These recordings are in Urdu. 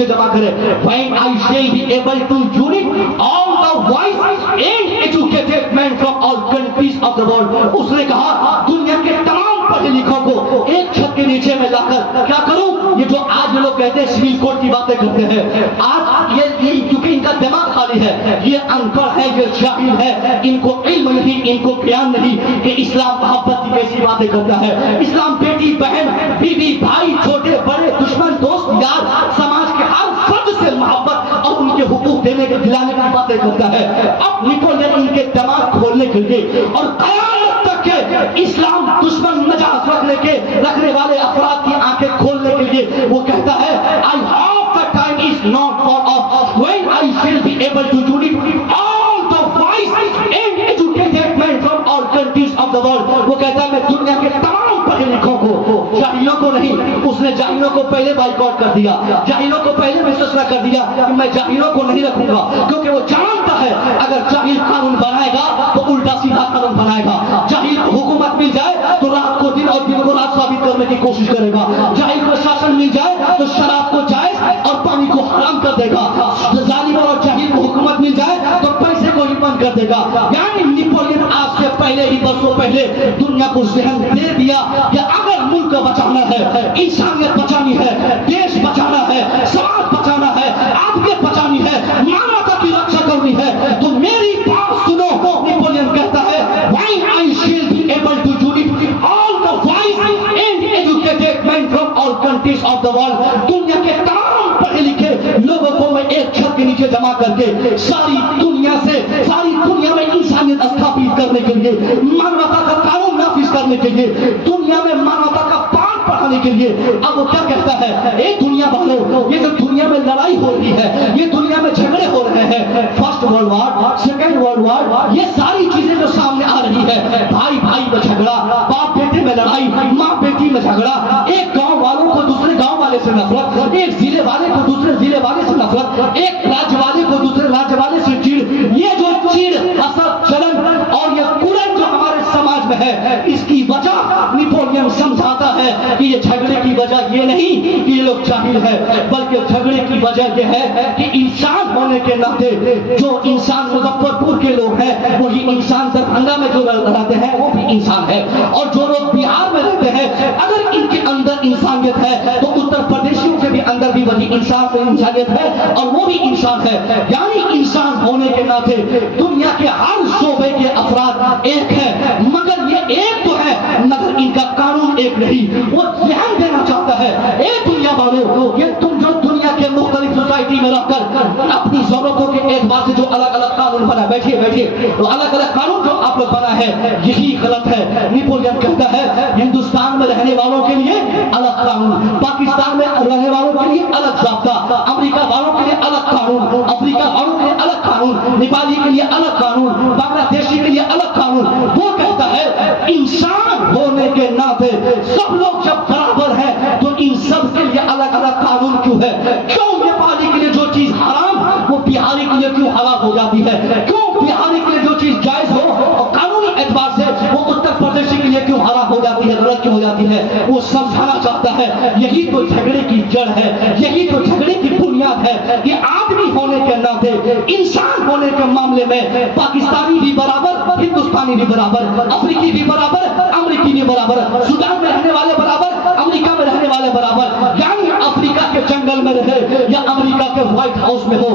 نیچے جمع کرے. When I shall be able to unite all the wise and educated men from all countries of the world. اس نے کہا دنیا کے تمام پڑھے لکھوں کو ایک چھت کے نیچے میں لا کر کیا کروں؟ یہ جو آج لوگ کہتے ہیں سول کوڈ کی باتیں کرتے ہیں، آج یہ کیونکہ ان کا دماغ خالی ہے، یہ ان پڑھ ہے، یہ جاہل ہے، ان کو علم نہیں، ان کو گیان نہیں کہ اسلام محبت کی کیسی باتیں کرتا ہے. اسلام بیٹی بہن بیوی بھائی چھوٹے بڑے دشمن دوست یار سماج کے ہر فرد سے محبت اور ان کے حقوق دینے کے دلانے کی باتیں کرتا ہے. اب نیپولین ان کے دماغ کھولنے کے لیے اور قیامت تک کے اسلام دشمن مجاز رکھنے والے افراد کی آنکھیں کھولنے کے لیے وہ کہتا ہے I hope the time is not far off when I shall be able to unite all the wise and educated men from all countries of the world. وہ کہتا ہے میں دنیا کے تمام پڑھے لکھوں کو، جاہلوں کو نہیں. اس نے جاہلوں کو پہلے بائیکاٹ کر دیا، جاہلوں کو پہلے فیصلہ کر دیا کہ میں جاہلوں کو نہیں رکھوں گا، کیونکہ وہ جانتا ہے اگر جاہل قانون بنائے گا تو الٹا سیدھا قانون بنائے گا. جاہل کو حکومت مل جائے تو رات کو دن اور دن کو رات ثابت کرنے کی کوشش کرے گا. جاہل کو شاسن مل جائے تو شراب کو جائز اور پانی کو حرام کر دے گا. ظالم اور جاہل کو حکومت مل جائے تو پیسے کو ہی بند کر دے گا. یعنی نیپولین آج سے پہلے ہی برسوں پہلے دنیا کو ذہن دے دیا کہ اگر ملک کو بچانا ہے، انسانیت بچانی ہے، دیش بچانا ہے، سماج بچانا ہے، عادت بچانی ہے، مانوتا کی رکشا کرنی ہے تو میری بات سنو. نیپولین کہتا ہے when I shall be able to unite all the wise and educated men from all countries of the world. دنیا کے تمام پڑھے لکھے لوگوں کو میں ایک چھت کے نیچے جمع کر کے ساری دنیا میں انسانیت استھاپت کرنے کے لیے، مانوتا کا قانون نافذ کرنے کے لیے، دنیا میں مانوتا کا پان پڑھانے کے لیے. اب وہ کیا کہتا ہے اے دنیا والوں، یہ جو دنیا میں لڑائی ہو رہی ہے، یہ دنیا میں جھگڑے ہو رہے ہیں، first world war, second world war, یہ ساری چیزیں جو سامنے آ رہی ہے، بھائی بھائی میں جھگڑا، باپ بیٹے میں لڑائی، ماں بیٹی میں جھگڑا، ایک گاؤں والوں کو دوسرے گاؤں والے سے نفرت، ایک ضلع والے کو دوسرے ضلع والے سے نفرت، ایک راج والے کو دوسرے راج والے سے چیڑ. یہ جو چیڑ، حسد، جلن اور یہ قرن جو ہمارے سماج میں ہے، اس کی وجہ نیپولین سمجھاتا ہے کہ یہ جھگڑے کی وجہ یہ نہیں کہ یہ لوگ جاہل ہے، بلکہ جھگڑے کی وجہ یہ ہے کہ انسان ہونے کے ناطے جو انسان مظفر پور کے لوگ ہیں وہی انسان دربھنگا میں جو رہتے ہیں وہ بھی انسان ہے، اور جو لوگ بہار میں رہتے ہیں اگر ان کے اندر انسانیت ہے تو اتر پردیشیوں کے بھی اندر بھی وہی انسانیت ہے اور وہ بھی انسان ہے. یعنی انسان ہونے کے ناطے دنیا کے ہر شعبے کے افراد ایک ہیں، مگر یہ ایک تو ہے مگر ان کا قانون ایک نہیں. وہ ذہن دینا چاہتا ہے اے دنیا والوں، یہ تم جو دنیا کے مختلف سوسائٹی میں رہ کر اپنی ضرورتوں کے اعتبار سے جو الگ الگ قانون بنا، بیٹھیے تو الگ الگ قانون جو آپ لوگ بنا ہے یہی غلط ہے. نیپولین کہتا ہے ہندوستان میں رہنے والوں کے لیے الگ قانون، پاکستان میں رہنے والوں کے لیے الگ ضابطہ، امریکہ والوں کے لیے الگ قانون، افریقہ والوں کے لیے الگ قانون، نیپالی کے لیے الگ قانون، بنگلہ دیشی کے لیے الگ قانون. وہ کہتا ہے انسان ہونے کے ناطے سب لوگ جب برابر ہیں تو ان سب کے لیے الگ الگ قانون کیوں ہے؟ کیوں نیپالی کے لیے جو چیز حرام وہ بہاری کے لیے کیوں حلال ہو جاتی ہے؟ کیوں بہاری کے لیے جو چیز جائز ہو اور قانونی اعتبار سے وہ اتر پردیشی کے لیے کیوں حرام ہو جاتی ہے، غلط کیوں ہو جاتی ہے؟ وہ سمجھانا چاہتا ہے یہی تو جھگڑے کی جڑ ہے، یہی تو جھگڑے کی بنیاد ہے کہ آدمی ہونے کے ناطے، انسان ہونے کے معاملے میں پاکستانی بھی برابر، ہندوستانی بھی برابر، افریقی بھی برابر، امریکی بھی برابر، سودان میں رہنے والے برابر، امریکہ میں رہنے والے برابر. یعنی افریقہ کے جنگل میں رہے یا امریکہ کے وائٹ ہاؤس میں ہو،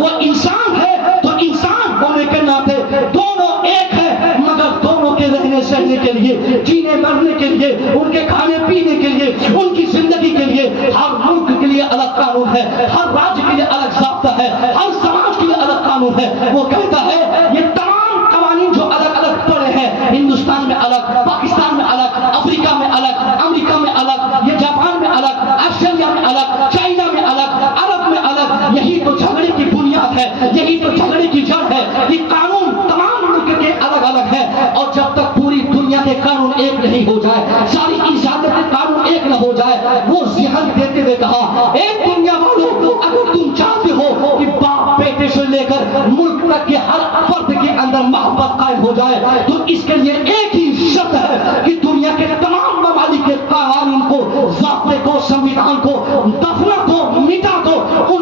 وہ انسان ہے تو انسان ہونے کے ناطے دونوں ایک ہے، مگر دونوں کے رہنے سہنے کے لیے، جینے مرنے کے لیے، ان کے کھانے پینے کے لیے، ان کی زندگی کے لیے ہر ملک کے لیے الگ قانون ہے، ہر راج کے لیے الگ ضابطہ ہے، ہر سماج کے لیے الگ قانون ہے. وہ کہتا ہے یہ تمام قوانین جو الگ الگ پڑے ہیں، ہندوستان میں الگ، پاکستان میں الگ، افریقہ میں الگ، امریکہ میں الگ، یہ جاپان میں الگ، آسٹریلیا میں الگ، چائنا میں الگ، عرب میں الگ، یہی تو جھگڑے کی بنیاد ہے، یہی تو جھگڑے کی جڑ ہے. یہ قانون تمام ملک کے الگ الگ ہے، اور جب تک پوری دنیا کے قانون ایک نہیں ہو جائے، ساری انسانیت کے قانون ایک نہ ہو جائے. وہ ذہن دیتے ہوئے کہا اے دنیا والوں، اگر تم چاہتے ہو کہ باپ بیٹے سے لے کر ملک تک کے ہر فرد کے اندر محبت قائم ہو جائے تو اس کے لیے ایک ہی شرط ہے کہ دنیا کے تمام ممالک کے قوانین کو، ضابطے کو، سنویدھان کو دفنا دو، مٹا دو، ان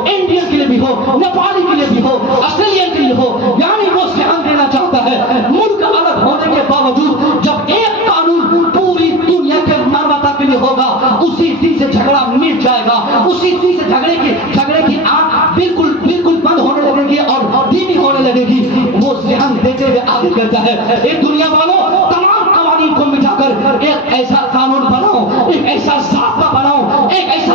انڈین کے لیے بھی ہو, نیپالی کے لیے بھی ہو, آسٹریلین کے لیے ہو. یعنی وہ ذہن دینا چاہتا ہے ملک الگ ہونے کے باوجود جب ایک قانون پوری دنیا کے مانوتا کے لیے ہوگا اسی دن سے جھگڑا مٹ جائے گا, اسی دن سے جھگڑے کی آنکھ بالکل بند ہونے لگے گی اور دھیمی ہونے لگے گی. وہ ذہن دیتے ہوئے آگے کہتا ہے ایک دنیا والوں تمام قوانین کو مٹا کر ایک ایسا قانون بناؤ, ایک ایسا ضابطہ بناؤ, ایک ایسا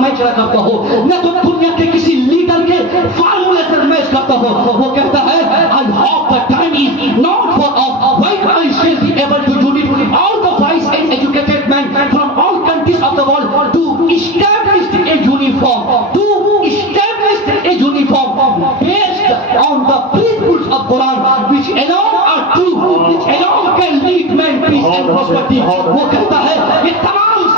میچ نہ کرتا ہو, نہ تو دنیا کے کسی لیڈر کے فارمولے سے میچ کرتا ہو. وہ کہتا ہے I hope the time is not for of white I shall be able to do it all the wise and educated men from all countries of the world to establish a uniform based on the principles of Quran which alone are true, which alone can lead men peace and prosperity. وہ کہتا ہے یہ تمام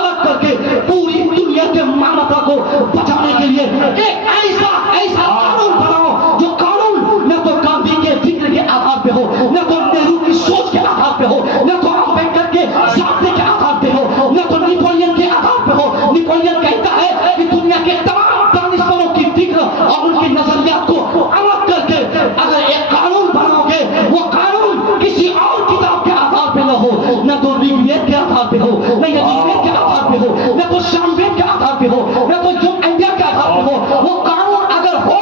الگ کر کے پوری دنیا کے مانوتا کو بچانے کے لیے ایک ایسا قانون بناؤ جو قانون نہ تو گاندھی کے فکر کے آدھار پہ ہو, نہ تو نہرو کی سوچ کے آدھار پہ ہو, نہ تو امبیڈکر کے ضابطے کے آدھار پہ ہو, نہ تو نیپولین کے آدھار پہ ہو. نیپولین کہتا ہے کہ دنیا کے تمام دانشوروں کی فکر اور ان کی نظریات کو الگ کر کے اگر ایک قانون بناؤ گے وہ قانون کسی اور کتاب کے آدھار پہ نہ ہو, نہ تو ریگویت کے آدھار پہ ہو, نہ یجوروید کے آدھار پہ ہو, نہ تو ساموید کے آدھار پہ ہو, نہ تو جم انڈیا کے آدھار پہ ہو. وہ قانون اگر ہو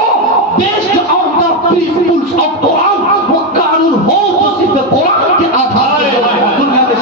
based on the principles of Quran, وہ قانون ہو تو صرف قرآن کے آدھار پہ ہو. دنیا میں